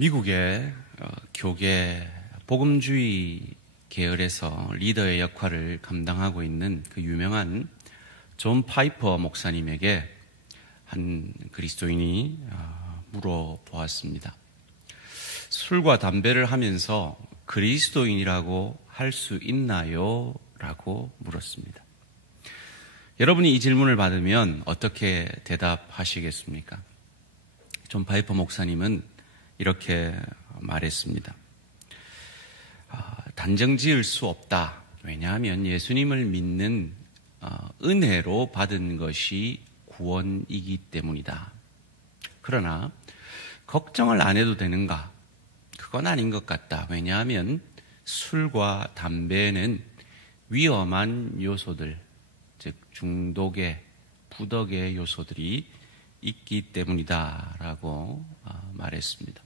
미국의 교계 복음주의 계열에서 리더의 역할을 감당하고 있는 그 유명한 존 파이퍼 목사님에게 한 그리스도인이 물어보았습니다. 술과 담배를 하면서 그리스도인이라고 할 수 있나요? 라고 물었습니다. 여러분이 이 질문을 받으면 어떻게 대답하시겠습니까? 존 파이퍼 목사님은 이렇게 말했습니다. 단정 지을 수 없다. 왜냐하면 예수님을 믿는 은혜로 받은 것이 구원이기 때문이다. 그러나 걱정을 안 해도 되는가? 그건 아닌 것 같다. 왜냐하면 술과 담배는 위험한 요소들, 즉 중독의, 부덕의 요소들이 있기 때문이다 라고 말했습니다.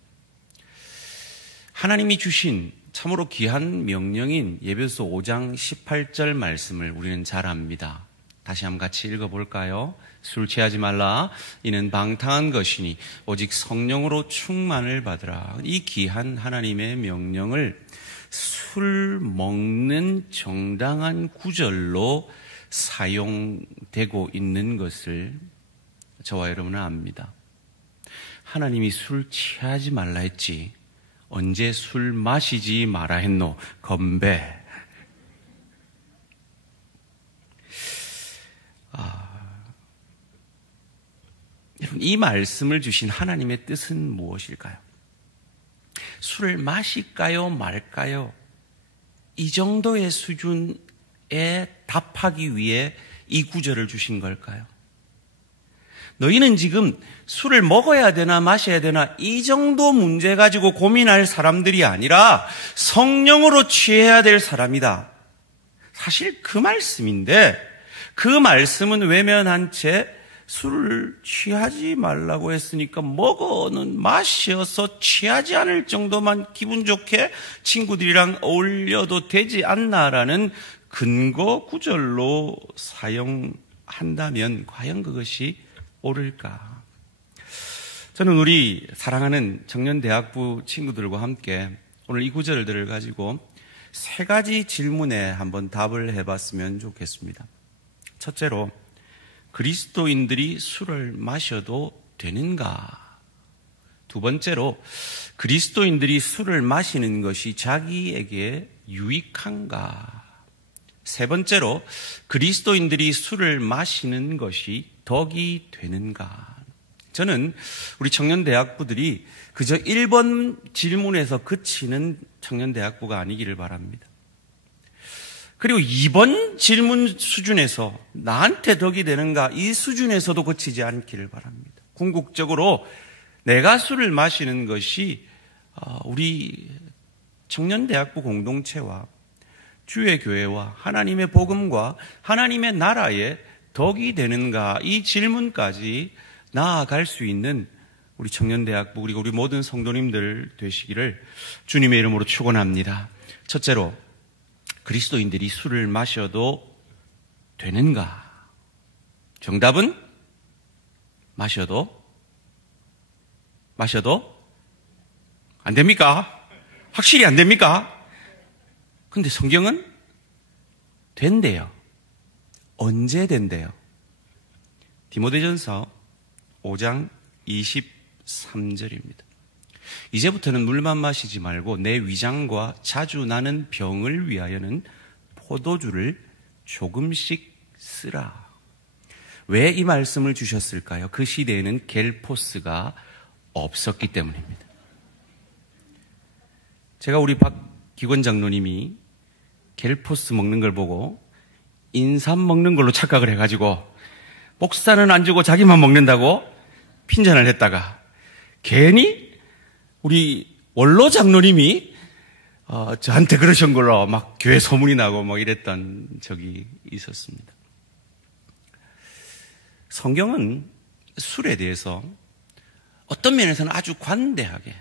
하나님이 주신 참으로 귀한 명령인 예배소 5장 18절 말씀을 우리는 잘 압니다. 다시 한번 같이 읽어볼까요? 술 취하지 말라. 이는 방탕한 것이니 오직 성령으로 충만을 받으라. 이 귀한 하나님의 명령을 술 먹는 정당한 구절로 사용되고 있는 것을 저와 여러분은 압니다. 하나님이 술 취하지 말라 했지 언제 술 마시지 마라 했노? 건배. 여러분, 이 말씀을 주신 하나님의 뜻은 무엇일까요? 술을 마실까요? 말까요? 이 정도의 수준에 답하기 위해 이 구절을 주신 걸까요? 너희는 지금 술을 먹어야 되나 마셔야 되나 이 정도 문제 가지고 고민할 사람들이 아니라 성령으로 취해야 될 사람이다. 사실 그 말씀인데 그 말씀은 외면한 채 술을 취하지 말라고 했으니까 먹어는 마셔서 취하지 않을 정도만 기분 좋게 친구들이랑 어울려도 되지 않나라는 근거 구절로 사용한다면 과연 그것이 옳을까? 저는 우리 사랑하는 청년대학부 친구들과 함께 오늘 이 구절들을 가지고 세 가지 질문에 한번 답을 해봤으면 좋겠습니다. 첫째로, 그리스도인들이 술을 마셔도 되는가? 두 번째로, 그리스도인들이 술을 마시는 것이 자기에게 유익한가? 세 번째로, 그리스도인들이 술을 마시는 것이 덕이 되는가? 저는 우리 청년대학부들이 그저 1번 질문에서 그치는 청년대학부가 아니기를 바랍니다. 그리고 2번 질문 수준에서 나한테 덕이 되는가? 이 수준에서도 그치지 않기를 바랍니다. 궁극적으로 내가 술을 마시는 것이 우리 청년대학부 공동체와 주의 교회와 하나님의 복음과 하나님의 나라에 덕이 되는가? 이 질문까지 나아갈 수 있는 우리 청년대학부 그리고 우리 모든 성도님들 되시기를 주님의 이름으로 축원합니다. 첫째로, 그리스도인들이 술을 마셔도 되는가? 정답은 마셔도 안 됩니까? 확실히 안 됩니까? 근데 성경은 된대요. 언제 된대요? 디모데전서 5장 23절입니다. 이제부터는 물만 마시지 말고 내 위장과 자주 나는 병을 위하여는 포도주를 조금씩 쓰라. 왜 이 말씀을 주셨을까요? 그 시대에는 겔포스가 없었기 때문입니다. 제가 우리 박기권 장로님이 겔포스 먹는 걸 보고 인삼 먹는 걸로 착각을 해가지고 목사는 안 주고 자기만 먹는다고 핀잔을 했다가 괜히 우리 원로 장로님이 저한테 그러신 걸로 막 교회 소문이 나고 막 이랬던 적이 있었습니다. 성경은 술에 대해서 어떤 면에서는 아주 관대하게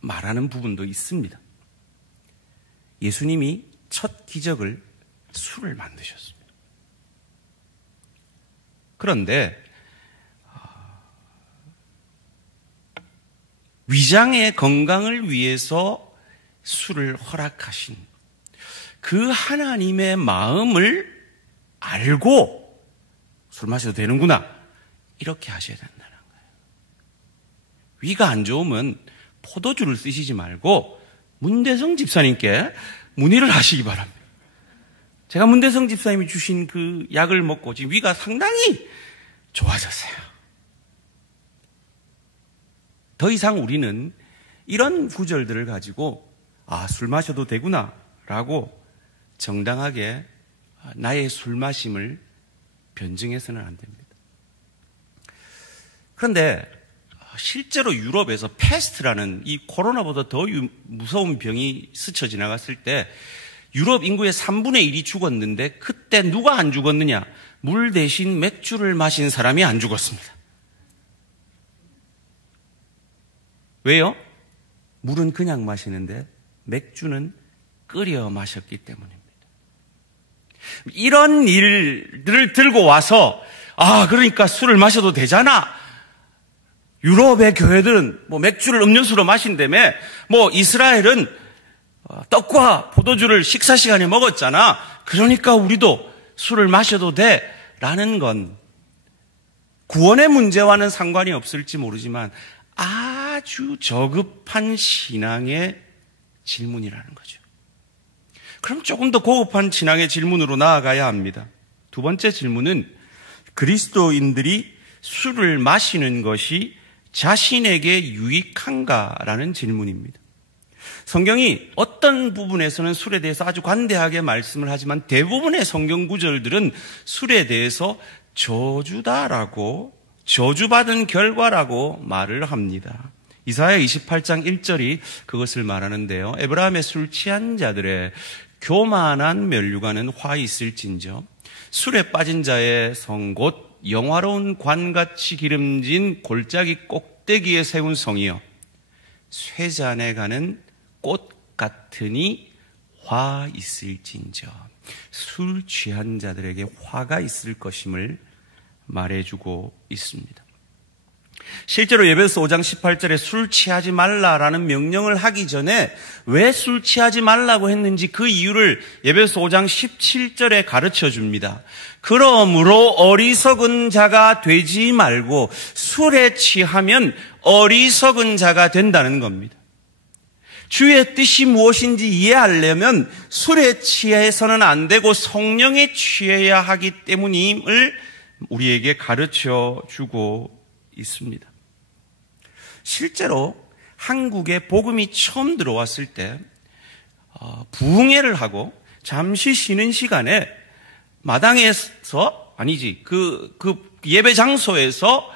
말하는 부분도 있습니다. 예수님이 첫 기적을 술을 만드셨습니다. 그런데 위장의 건강을 위해서 술을 허락하신 그 하나님의 마음을 알고 술 마셔도 되는구나, 이렇게 하셔야 된다는 거예요. 위가 안 좋으면 포도주를 쓰시지 말고 문대성 집사님께 문의를 하시기 바랍니다. 제가 문대성 집사님이 주신 그 약을 먹고 지금 위가 상당히 좋아졌어요. 더 이상 우리는 이런 구절들을 가지고 술 마셔도 되구나 라고 정당하게 나의 술 마심을 변증해서는 안 됩니다. 그런데 실제로 유럽에서 패스트라는 이 코로나보다 더 무서운 병이 스쳐 지나갔을 때 유럽 인구의 3분의 1이 죽었는데 그때 누가 안 죽었느냐? 물 대신 맥주를 마신 사람이 안 죽었습니다. 왜요? 물은 그냥 마시는데 맥주는 끓여 마셨기 때문입니다. 이런 일들을 들고 와서 그러니까 술을 마셔도 되잖아. 유럽의 교회들은 맥주를 음료수로 마신다며, 이스라엘은 떡과 포도주를 식사 시간에 먹었잖아. 그러니까 우리도 술을 마셔도 돼. 라는 건 구원의 문제와는 상관이 없을지 모르지만 아주 저급한 신앙의 질문이라는 거죠. 그럼 조금 더 고급한 신앙의 질문으로 나아가야 합니다. 두 번째 질문은 그리스도인들이 술을 마시는 것이 자신에게 유익한가라는 질문입니다. 성경이 어떤 부분에서는 술에 대해서 아주 관대하게 말씀을 하지만 대부분의 성경 구절들은 술에 대해서 저주다라고, 저주받은 결과라고 말을 합니다. 이사야 28장 1절이 그것을 말하는데요. 에브라임의 술 취한 자들의 교만한 면류관은 화 있을진저 술에 빠진 자의 성 곧 영화로운 관같이 기름진 골짜기 꼭대기에 세운 성이여 쇠잔에 가는 꽃 같으니 화 있을진저. 술 취한 자들에게 화가 있을 것임을 말해주고 있습니다. 실제로 에베소 5장 18절에 술 취하지 말라라는 명령을 하기 전에 왜 술 취하지 말라고 했는지 그 이유를 에베소 5장 17절에 가르쳐 줍니다. 그러므로 어리석은 자가 되지 말고 술에 취하면 어리석은 자가 된다는 겁니다. 주의 뜻이 무엇인지 이해하려면 술에 취해서는 안 되고 성령에 취해야 하기 때문임을 우리에게 가르쳐 주고 있습니다. 실제로 한국에 복음이 처음 들어왔을 때 부흥회를 하고 잠시 쉬는 시간에 마당에서 그 예배 장소에서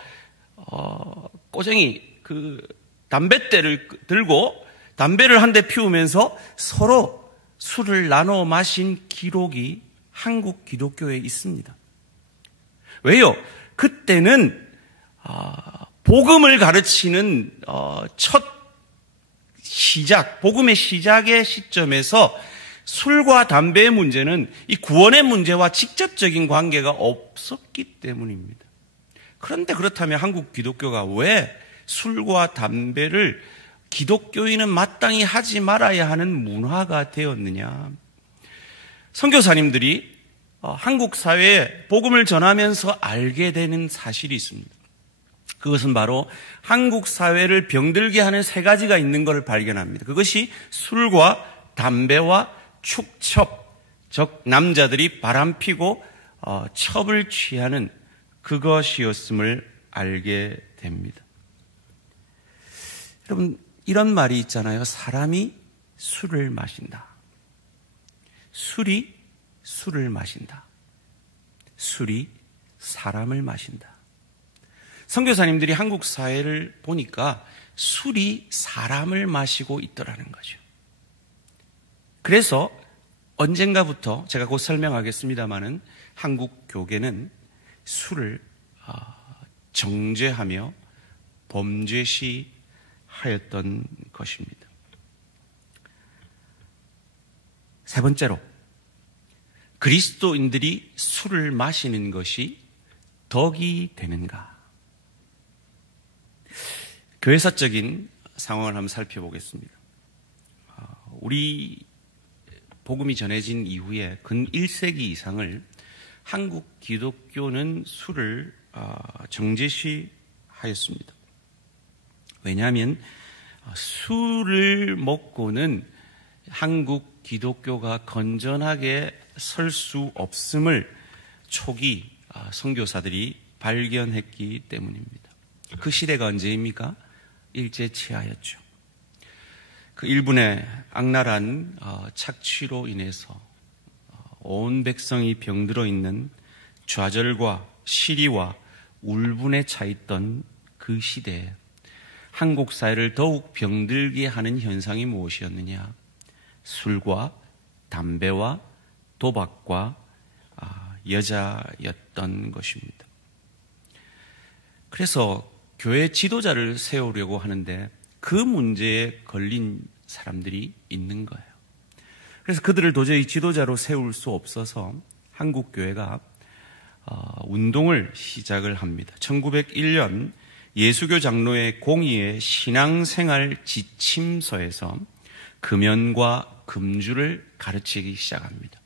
꼬쟁이 담뱃대를 들고 담배를 한 대 피우면서 서로 술을 나눠 마신 기록이 한국 기독교에 있습니다. 왜요? 그때는 복음을 가르치는 첫 시작, 복음의 시작의 시점에서 술과 담배의 문제는 이 구원의 문제와 직접적인 관계가 없었기 때문입니다. 그런데 그렇다면 한국 기독교가 왜 술과 담배를 기독교인은 마땅히 하지 말아야 하는 문화가 되었느냐? 선교사님들이 한국 사회에 복음을 전하면서 알게 되는 사실이 있습니다. 그것은 바로 한국 사회를 병들게 하는 세 가지가 있는 것을 발견합니다. 그것이 술과 담배와 축첩, 즉 남자들이 바람피고 첩을 취하는 그것이었음을 알게 됩니다. 여러분, 이런 말이 있잖아요. 사람이 술을 마신다. 술이 술을 마신다. 술이 사람을 마신다. 선교사님들이 한국 사회를 보니까 술이 사람을 마시고 있더라는 거죠. 그래서 언젠가부터 제가 곧 설명하겠습니다마는 한국 교계는 술을 정죄하며 범죄시 하였던 것입니다. 세 번째로, 그리스도인들이 술을 마시는 것이 덕이 되는가? 교회사적인 상황을 한번 살펴보겠습니다. 우리 복음이 전해진 이후에 근 1세기 이상을 한국 기독교는 술을 정제시하였습니다. 왜냐하면 술을 먹고는 한국 기독교가 건전하게 설 수 없음을 초기 선교사들이 발견했기 때문입니다. 그 시대가 언제입니까? 일제치하였죠. 그 일본의 악랄한 착취로 인해서 온 백성이 병들어 있는 좌절과 시리와 울분에 차있던 그 시대에 한국 사회를 더욱 병들게 하는 현상이 무엇이었느냐? 술과 담배와 도박과 여자였던 것입니다. 그래서 교회 지도자를 세우려고 하는데 그 문제에 걸린 사람들이 있는 거예요. 그래서 그들을 도저히 지도자로 세울 수 없어서 한국 교회가 운동을 시작을 합니다. 1901년 예수교 장로의 공의의 신앙생활 지침서에서 금연과 금주를 가르치기 시작합니다.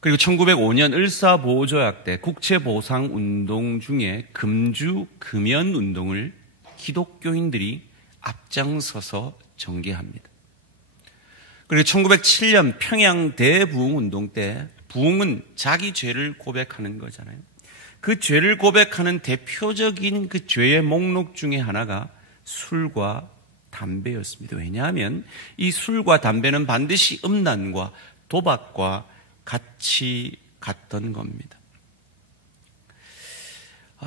그리고 1905년 을사보호조약 때 국채보상운동 중에 금주, 금연 운동을 기독교인들이 앞장서서 전개합니다. 그리고 1907년 평양 대부흥운동 때 부흥은 자기 죄를 고백하는 거잖아요. 그 죄를 고백하는 대표적인 그 죄의 목록 중에 하나가 술과 담배였습니다. 왜냐하면 이 술과 담배는 반드시 음란과 도박과 같이 갔던 겁니다.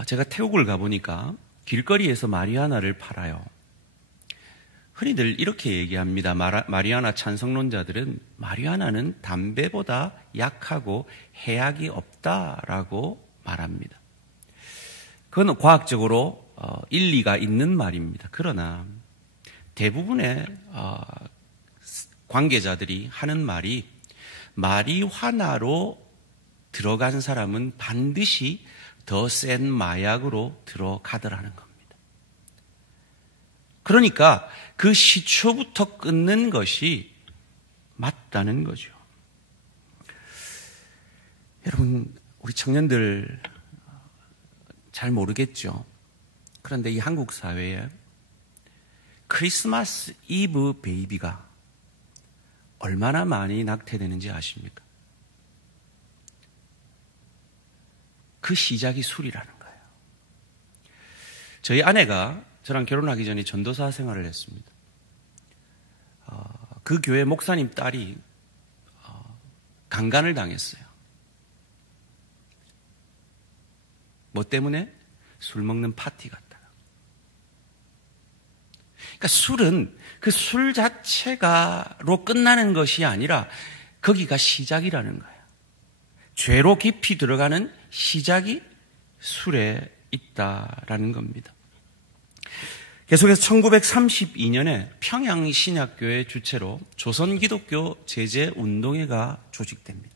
제가 태국을 가보니까 길거리에서 마리아나를 팔아요. 흔히들 이렇게 얘기합니다. 마리아나 찬성론자들은 마리아나는 담배보다 약하고 해악이 없다라고 말합니다. 그건 과학적으로 일리가 있는 말입니다. 그러나 대부분의 관계자들이 하는 말이 마리화나로 들어간 사람은 반드시 더 센 마약으로 들어가더라는 겁니다. 그러니까 그 시초부터 끊는 것이 맞다는 거죠. 여러분, 우리 청년들 잘 모르겠죠. 그런데 이 한국 사회에 크리스마스 이브 베이비가 얼마나 많이 낙태되는지 아십니까? 그 시작이 술이라는 거예요. 저희 아내가 저랑 결혼하기 전에 전도사 생활을 했습니다. 그 교회 목사님 딸이 강간을 당했어요. 뭐 때문에? 술 먹는 파티 갔다가. 그러니까 술은 그 술 자체가로 끝나는 것이 아니라 거기가 시작이라는 거예요. 죄로 깊이 들어가는 시작이 술에 있다라는 겁니다. 계속해서 1932년에 평양신약교회 주최로 조선기독교 제재운동회가 조직됩니다.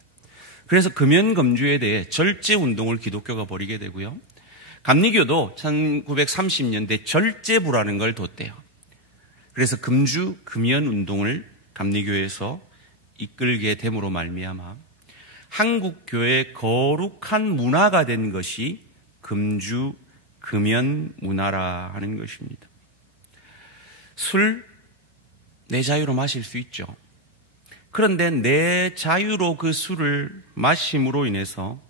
그래서 금연금주에 대해 절제운동을 기독교가 벌이게 되고요. 감리교도 1930년대 절제부라는 걸 뒀대요. 그래서 금주, 금연운동을 감리교에서 이끌게 됨으로 말미암아 한국교회의 거룩한 문화가 된 것이 금주, 금연 문화라 하는 것입니다. 술, 내 자유로 마실 수 있죠. 그런데 내 자유로 그 술을 마심으로 인해서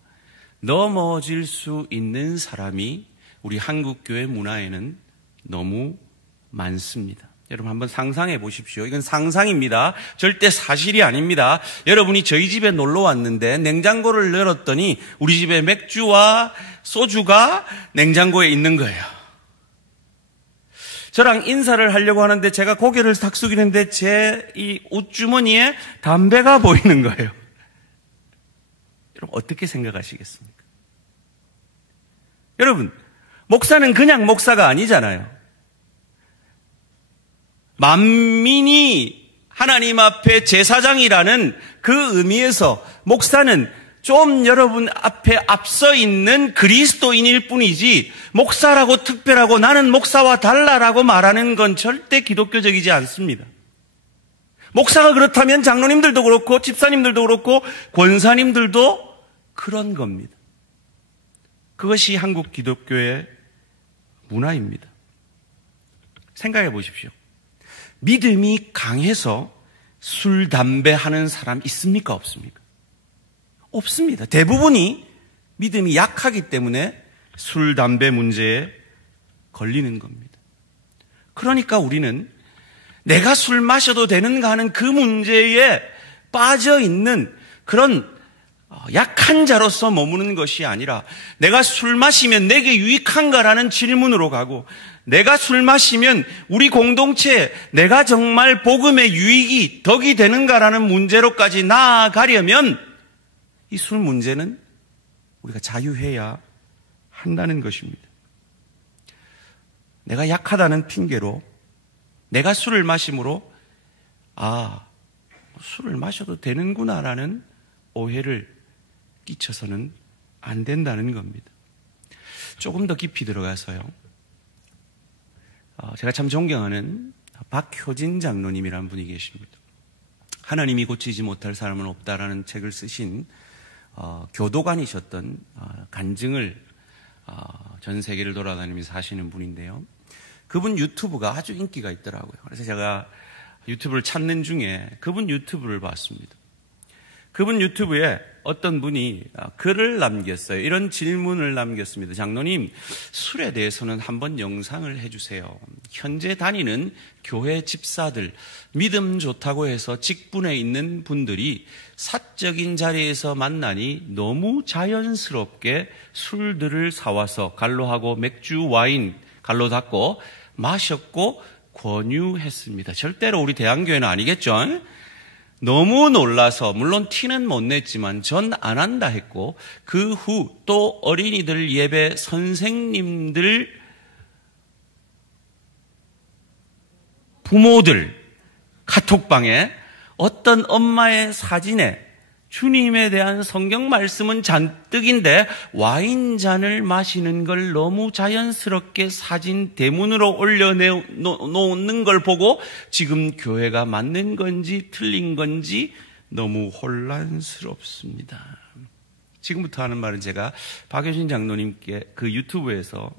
넘어질 수 있는 사람이 우리 한국교회 문화에는 너무 많습니다. 여러분 한번 상상해 보십시오. 이건 상상입니다. 절대 사실이 아닙니다. 여러분이 저희 집에 놀러 왔는데 냉장고를 열었더니 우리 집에 맥주와 소주가 냉장고에 있는 거예요. 저랑 인사를 하려고 하는데 제가 고개를 탁 숙이는데 제 이 옷주머니에 담배가 보이는 거예요. 여러분 어떻게 생각하시겠습니까? 여러분, 목사는 그냥 목사가 아니잖아요. 만민이 하나님 앞에 제사장이라는 그 의미에서 목사는 좀 여러분 앞에 앞서 있는 그리스도인일 뿐이지 목사라고 특별하고 나는 목사와 달라라고 말하는 건 절대 기독교적이지 않습니다. 목사가 그렇다면 장로님들도 그렇고 집사님들도 그렇고 권사님들도 그런 겁니다. 그것이 한국 기독교의 문화입니다. 생각해 보십시오. 믿음이 강해서 술, 담배 하는 사람 있습니까? 없습니까? 없습니다. 대부분이 믿음이 약하기 때문에 술, 담배 문제에 걸리는 겁니다. 그러니까 우리는 내가 술 마셔도 되는가 하는 그 문제에 빠져 있는 그런 약한 자로서 머무는 것이 아니라 내가 술 마시면 내게 유익한가라는 질문으로 가고 내가 술 마시면 우리 공동체에 내가 정말 복음의 유익이 덕이 되는가라는 문제로까지 나아가려면 이 술 문제는 우리가 자유해야 한다는 것입니다. 내가 약하다는 핑계로 내가 술을 마심으로 술을 마셔도 되는구나라는 오해를 끼쳐서는 안 된다는 겁니다. 조금 더 깊이 들어가서요. 제가 참 존경하는 박효진 장로님이라는 분이 계십니다. 하나님이 고치지 못할 사람은 없다라는 책을 쓰신 교도관이셨던 간증을 전 세계를 돌아다니면서 하시는 분인데요. 그분 유튜브가 아주 인기가 있더라고요. 그래서 제가 유튜브를 찾는 중에 그분 유튜브를 봤습니다. 그분 유튜브에 어떤 분이 글을 남겼어요. 이런 질문을 남겼습니다. 장로님, 술에 대해서는 한번 영상을 해주세요. 현재 다니는 교회 집사들, 믿음 좋다고 해서 직분에 있는 분들이 사적인 자리에서 만나니 너무 자연스럽게 술들을 사와서 갈로하고 맥주, 와인 갈로 닫고 마셨고 권유했습니다. 절대로 우리 대한교회는 아니겠죠? 너무 놀라서 물론 티는 못 냈지만 전 안 한다 했고 그 후 또 어린이들 예배 선생님들 부모들 카톡방에 어떤 엄마의 사진에 주님에 대한 성경 말씀은 잔뜩인데 와인잔을 마시는 걸 너무 자연스럽게 사진 대문으로 올려놓는 걸 보고 지금 교회가 맞는 건지 틀린 건지 너무 혼란스럽습니다. 지금부터 하는 말은 제가 박효진 장로님께 그 유튜브에서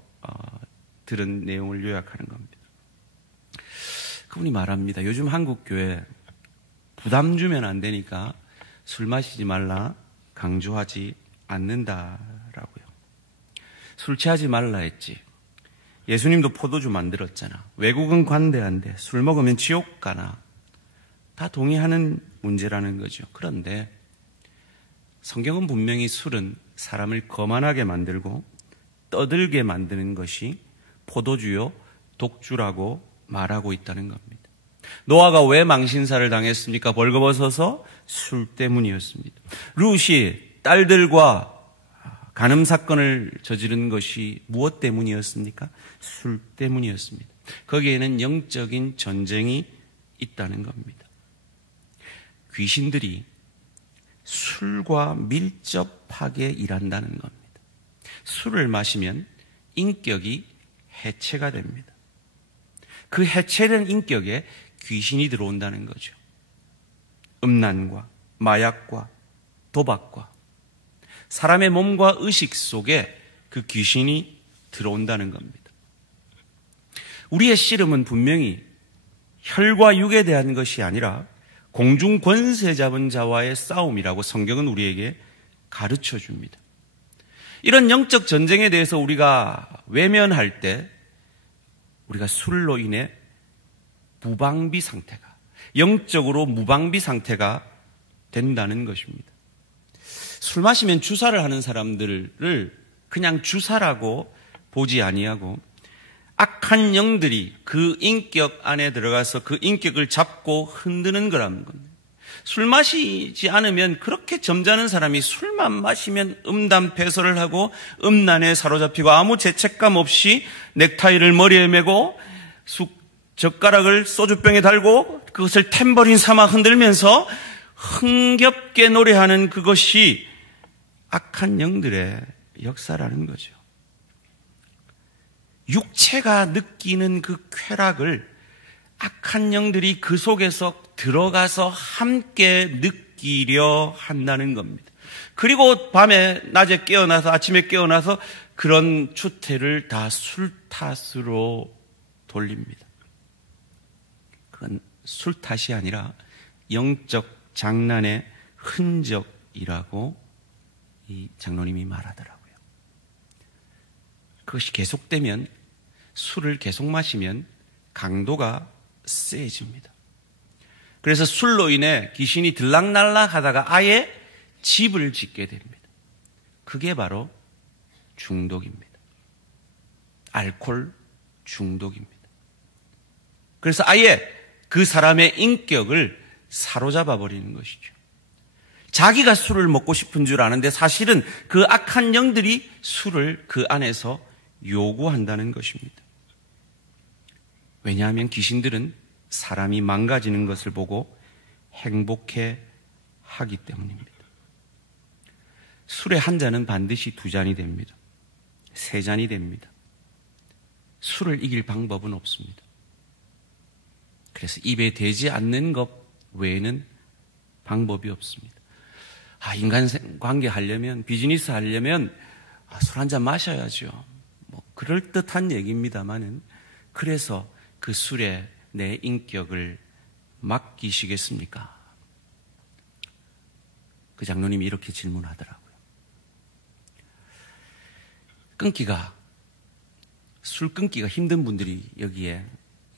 들은 내용을 요약하는 겁니다. 그분이 말합니다. 요즘 한국 교회 부담 주면 안 되니까 술 마시지 말라 강조하지 않는다라고요. 술 취하지 말라 했지. 예수님도 포도주 만들었잖아. 외국은 관대한데 술 먹으면 지옥 가나. 다 동의하는 문제라는 거죠. 그런데 성경은 분명히 술은 사람을 거만하게 만들고 떠들게 만드는 것이 포도주요 독주라고 말하고 있다는 겁니다. 노아가 왜 망신사를 당했습니까? 벌거벗어서 술 때문이었습니다. 룻이 딸들과 간음 사건을 저지른 것이 무엇 때문이었습니까? 술 때문이었습니다. 거기에는 영적인 전쟁이 있다는 겁니다. 귀신들이 술과 밀접하게 일한다는 겁니다. 술을 마시면 인격이 해체가 됩니다. 그 해체된 인격에 귀신이 들어온다는 거죠. 음란과 마약과 도박과 사람의 몸과 의식 속에 그 귀신이 들어온다는 겁니다. 우리의 씨름은 분명히 혈과 육에 대한 것이 아니라 공중 권세 잡은 자와의 싸움이라고 성경은 우리에게 가르쳐 줍니다. 이런 영적 전쟁에 대해서 우리가 외면할 때 우리가 술로 인해 무방비 상태가, 영적으로 무방비 상태가 된다는 것입니다. 술 마시면 주사를 하는 사람들을 그냥 주사라고 보지 아니하고 악한 영들이 그 인격 안에 들어가서 그 인격을 잡고 흔드는 거라는 겁니다. 술 마시지 않으면 그렇게 점잖은 사람이 술만 마시면 음담패설을 하고 음란에 사로잡히고 아무 죄책감 없이 넥타이를 머리에 메고 젓가락을 소주병에 달고 그것을 탬버린 삼아 흔들면서 흥겹게 노래하는 그것이 악한 영들의 역사라는 거죠. 육체가 느끼는 그 쾌락을 악한 영들이 그 속에서 들어가서 함께 느끼려 한다는 겁니다. 그리고 밤에, 낮에 깨어나서, 아침에 깨어나서 그런 추태를 다 술 탓으로 돌립니다. 그건 술 탓이 아니라 영적 장난의 흔적이라고 이 장로님이 말하더라고요. 그것이 계속되면, 술을 계속 마시면 강도가 세집니다. 그래서 술로 인해 귀신이 들락날락 하다가 아예 집을 짓게 됩니다. 그게 바로 중독입니다. 알코올 중독입니다. 그래서 아예 그 사람의 인격을 사로잡아 버리는 것이죠. 자기가 술을 먹고 싶은 줄 아는데 사실은 그 악한 영들이 술을 그 안에서 요구한다는 것입니다. 왜냐하면 귀신들은 사람이 망가지는 것을 보고 행복해 하기 때문입니다. 술의 한 잔은 반드시 2잔이 됩니다. 3잔이 됩니다. 술을 이길 방법은 없습니다. 그래서 입에 대지 않는 것 외에는 방법이 없습니다. 인간 관계 하려면, 비즈니스 하려면 술 한 잔 마셔야죠. 그럴듯한 얘기입니다만은, 그래서 그 술에 내 인격을 맡기시겠습니까? 그 장로님이 이렇게 질문하더라고요. 술 끊기가 힘든 분들이 여기에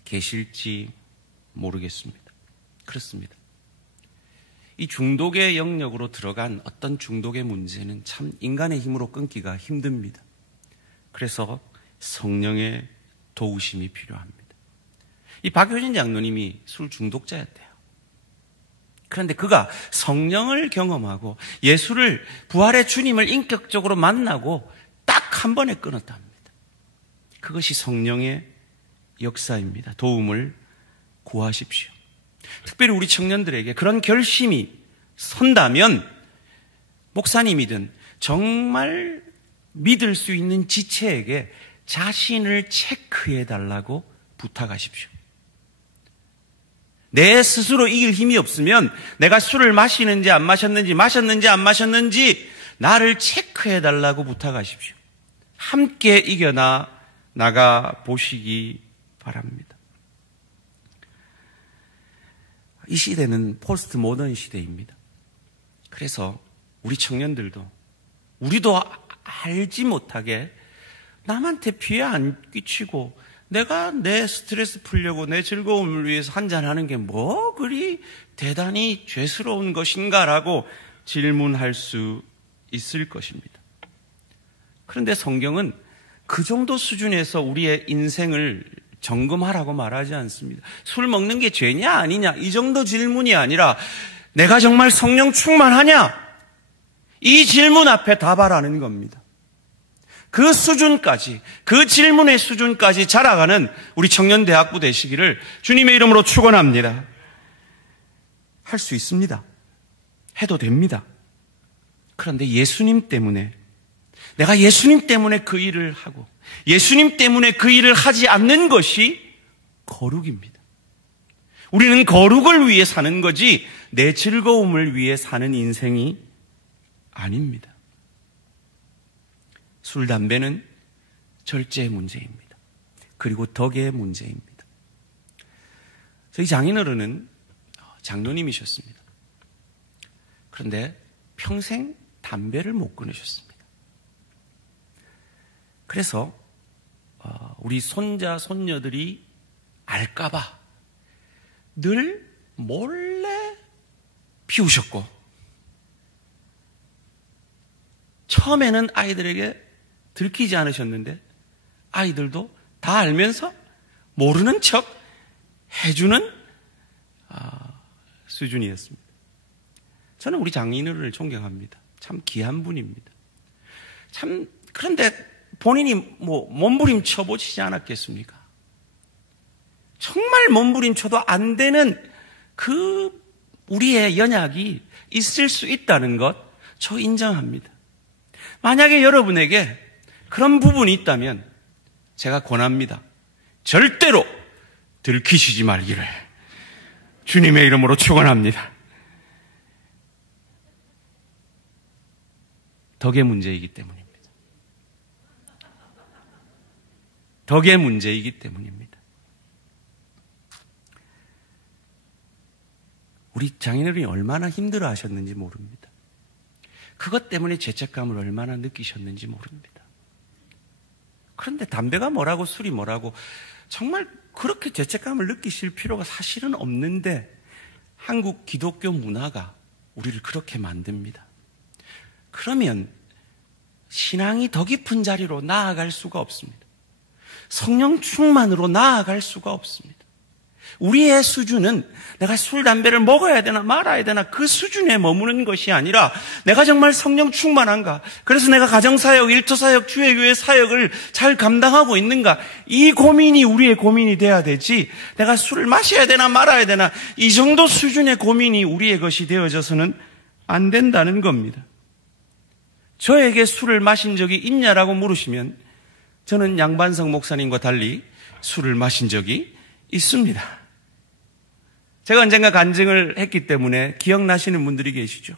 계실지 모르겠습니다. 그렇습니다. 이 중독의 영역으로 들어간 어떤 중독의 문제는 참 인간의 힘으로 끊기가 힘듭니다. 그래서 성령의 도우심이 필요합니다. 이 박효진 장로님이 술 중독자였대요. 그런데 그가 성령을 경험하고 예수를, 부활의 주님을 인격적으로 만나고 딱 한 번에 끊었답니다. 그것이 성령의 역사입니다. 도움을 구하십시오. 특별히 우리 청년들에게 그런 결심이 선다면 목사님이든 정말 믿을 수 있는 지체에게 자신을 체크해 달라고 부탁하십시오. 내 스스로 이길 힘이 없으면 내가 술을 마시는지 안 마셨는지, 마셨는지 안 마셨는지 나를 체크해 달라고 부탁하십시오. 함께 나가 보시기 바랍니다. 이 시대는 포스트 모던 시대입니다. 그래서 우리 청년들도, 우리도 알지 못하게 남한테 피해 안 끼치고 내가 내 스트레스 풀려고 내 즐거움을 위해서 한잔하는 게 뭐 그리 대단히 죄스러운 것인가라고 질문할 수 있을 것입니다. 그런데 성경은 그 정도 수준에서 우리의 인생을 점검하라고 말하지 않습니다. 술 먹는 게 죄냐 아니냐 이 정도 질문이 아니라 내가 정말 성령 충만하냐 이 질문 앞에 답하라는 겁니다. 그 수준까지, 그 질문의 수준까지 자라가는 우리 청년대학부 되시기를 주님의 이름으로 축원합니다. 할 수 있습니다. 해도 됩니다. 그런데 예수님 때문에, 내가 예수님 때문에 그 일을 하고 예수님 때문에 그 일을 하지 않는 것이 거룩입니다. 우리는 거룩을 위해 사는 거지 내 즐거움을 위해 사는 인생이 아닙니다. 술, 담배는 절제의 문제입니다. 그리고 덕의 문제입니다. 저희 장인어른은 장로님이셨습니다. 그런데 평생 담배를 못 끊으셨습니다. 그래서 우리 손자, 손녀들이 알까봐 늘 몰래 피우셨고 처음에는 아이들에게 들키지 않으셨는데 아이들도 다 알면서 모르는 척 해주는 수준이었습니다. 저는 우리 장인어른을 존경합니다. 참 귀한 분입니다. 참 그런데 본인이 몸부림쳐 보시지 않았겠습니까? 정말 몸부림쳐도 안 되는 그 우리의 연약이 있을 수 있다는 것 저 인정합니다. 만약에 여러분에게 그런 부분이 있다면 제가 권합니다. 절대로 들키시지 말기를 주님의 이름으로 축원합니다. 덕의 문제이기 때문입니다. 덕의 문제이기 때문입니다. 우리 장인어른이 얼마나 힘들어 하셨는지 모릅니다. 그것 때문에 죄책감을 얼마나 느끼셨는지 모릅니다. 그런데 담배가 뭐라고 술이 뭐라고 정말 그렇게 죄책감을 느끼실 필요가 사실은 없는데 한국 기독교 문화가 우리를 그렇게 만듭니다. 그러면 신앙이 더 깊은 자리로 나아갈 수가 없습니다. 성령 충만으로 나아갈 수가 없습니다. 우리의 수준은 내가 술, 담배를 먹어야 되나 말아야 되나 그 수준에 머무는 것이 아니라 내가 정말 성령 충만한가? 그래서 내가 가정사역, 일터사역, 주의교회 사역을 잘 감당하고 있는가? 이 고민이 우리의 고민이 돼야 되지 내가 술을 마셔야 되나 말아야 되나 이 정도 수준의 고민이 우리의 것이 되어져서는 안 된다는 겁니다. 저에게 술을 마신 적이 있냐라고 물으시면 저는 양반석 목사님과 달리 술을 마신 적이 있습니다. 제가 언젠가 간증을 했기 때문에 기억나시는 분들이 계시죠.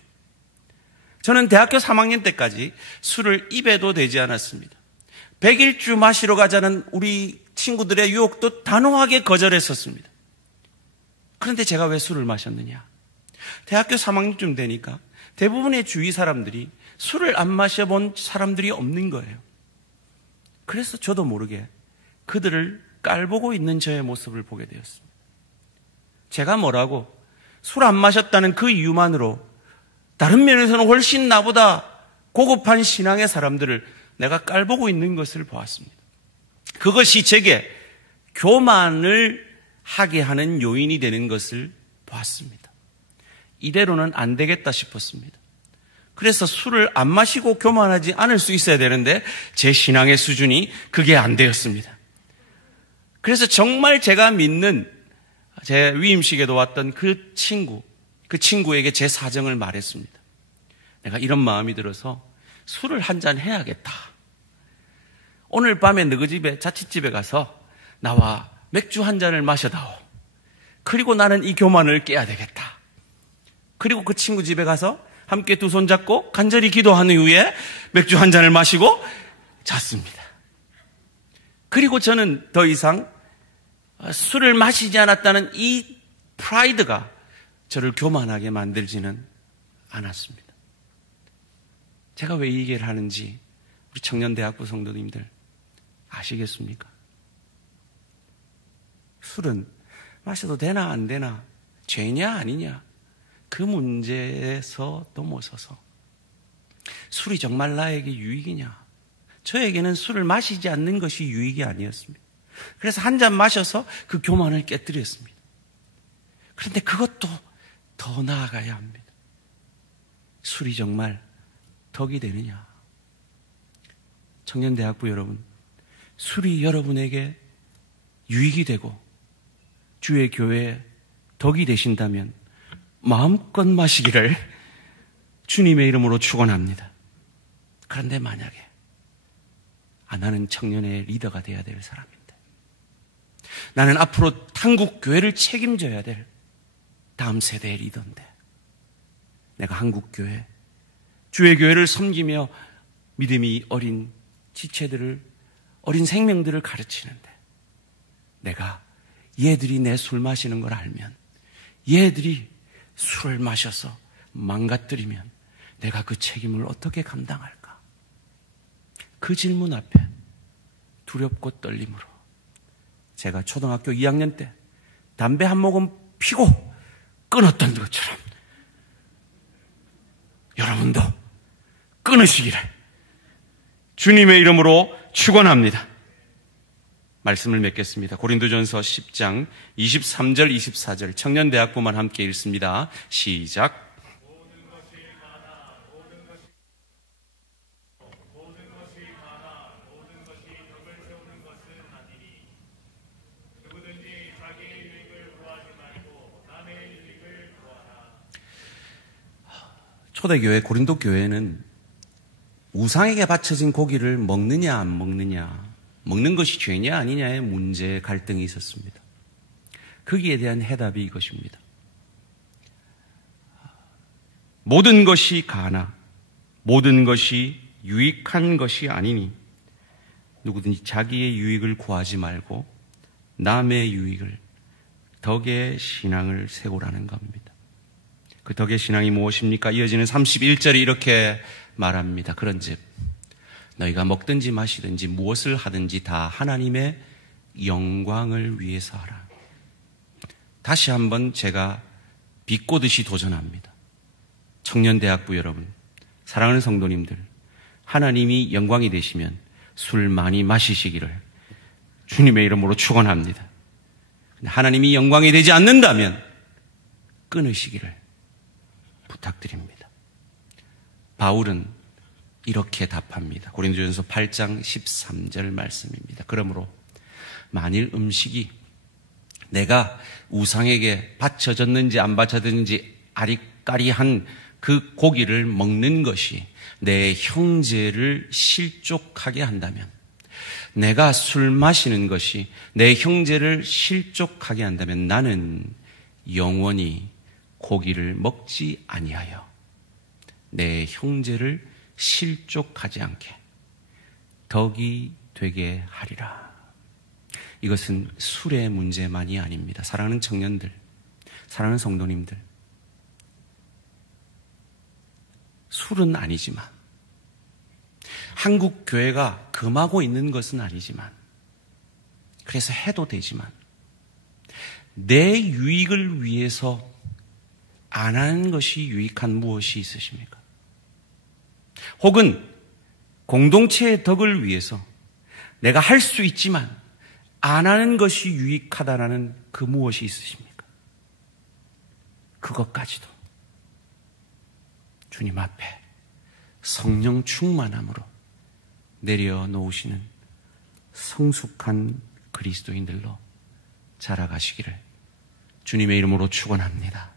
저는 대학교 3학년 때까지 술을 입에도 대지 않았습니다. 100일주 마시러 가자는 우리 친구들의 유혹도 단호하게 거절했었습니다. 그런데 제가 왜 술을 마셨느냐? 대학교 3학년쯤 되니까 대부분의 주위 사람들이 술을 안 마셔본 사람들이 없는 거예요. 그래서 저도 모르게 그들을 깔보고 있는 저의 모습을 보게 되었습니다. 제가 뭐라고 술 안 마셨다는 그 이유만으로 다른 면에서는 훨씬 나보다 고급한 신앙의 사람들을 내가 깔보고 있는 것을 보았습니다. 그것이 제게 교만을 하게 하는 요인이 되는 것을 보았습니다. 이대로는 안 되겠다 싶었습니다. 그래서 술을 안 마시고 교만하지 않을 수 있어야 되는데 제 신앙의 수준이 그게 안 되었습니다. 그래서 정말 제가 믿는 제 위임식에도 왔던 그 친구에게 제 사정을 말했습니다. 내가 이런 마음이 들어서 술을 한잔 해야겠다. 오늘 밤에 너희 집에 자취집에 가서 나와 맥주 한 잔을 마셔다오. 그리고 나는 이 교만을 깨야 되겠다. 그리고 그 친구 집에 가서 함께 두 손 잡고 간절히 기도한 이후에 맥주 한 잔을 마시고 잤습니다. 그리고 저는 더 이상 술을 마시지 않았다는 이 프라이드가 저를 교만하게 만들지는 않았습니다. 제가 왜 이 얘기를 하는지 우리 청년대학부 성도님들 아시겠습니까? 술은 마셔도 되나 안 되나, 죄냐 아니냐, 그 문제에서 넘어서서 술이 정말 나에게 유익이냐? 저에게는 술을 마시지 않는 것이 유익이 아니었습니다. 그래서 한 잔 마셔서 그 교만을 깨뜨렸습니다. 그런데 그것도 더 나아가야 합니다. 술이 정말 덕이 되느냐? 청년대학부 여러분, 술이 여러분에게 유익이 되고 주의 교회에 덕이 되신다면 마음껏 마시기를 주님의 이름으로 축원합니다. 그런데 만약에 안 하는 청년의 리더가 되어야 될 사람인데, 나는 앞으로 한국 교회를 책임져야 될 다음 세대의 리더인데, 내가 한국 교회, 주의 교회를 섬기며 믿음이 어린 지체들을, 어린 생명들을 가르치는데, 내가 얘들이 내 술 마시는 걸 알면, 얘들이 술을 마셔서 망가뜨리면 내가 그 책임을 어떻게 감당할까? 그 질문 앞에 두렵고 떨림으로 제가 초등학교 2학년 때 담배 한 모금 피고 끊었던 것처럼 여러분도 끊으시기를 주님의 이름으로 축원합니다. 말씀을 맺겠습니다. 고린도전서 10장 23절 24절 청년대학부만 함께 읽습니다. 시작. 초대교회 고린도 교회는 우상에게 바쳐진 고기를 먹느냐 안 먹느냐, 먹는 것이 죄냐 아니냐의 문제에 갈등이 있었습니다. 거기에 대한 해답이 이것입니다. 모든 것이 가나 모든 것이 유익한 것이 아니니 누구든지 자기의 유익을 구하지 말고 남의 유익을, 덕의 신앙을 세우라는 겁니다. 그 덕의 신앙이 무엇입니까? 이어지는 31절이 이렇게 말합니다. 그런즉 너희가 먹든지 마시든지 무엇을 하든지 다 하나님의 영광을 위해서 하라. 다시 한번 제가 비꼬듯이 도전합니다. 청년대학부 여러분, 사랑하는 성도님들, 하나님이 영광이 되시면 술 많이 마시시기를 주님의 이름으로 축원합니다. 하나님이 영광이 되지 않는다면 끊으시기를 부탁드립니다. 바울은 이렇게 답합니다. 고린도전서 8장 13절 말씀입니다. 그러므로 만일 음식이 내가 우상에게 바쳐졌는지 안 바쳐졌는지 아리까리한 그 고기를 먹는 것이 내 형제를 실족하게 한다면, 내가 술 마시는 것이 내 형제를 실족하게 한다면 나는 영원히 고기를 먹지 아니하여 내 형제를 실족하지 않게 덕이 되게 하리라. 이것은 술의 문제만이 아닙니다. 사랑하는 청년들, 사랑하는 성도님들, 술은 아니지만, 한국 교회가 금하고 있는 것은 아니지만, 그래서 해도 되지만, 내 유익을 위해서 안 하는 것이 유익한 무엇이 있으십니까? 혹은 공동체의 덕을 위해서 내가 할 수 있지만 안 하는 것이 유익하다라는 그 무엇이 있으십니까? 그것까지도 주님 앞에 성령 충만함으로 내려놓으시는 성숙한 그리스도인들로 자라가시기를 주님의 이름으로 축원합니다.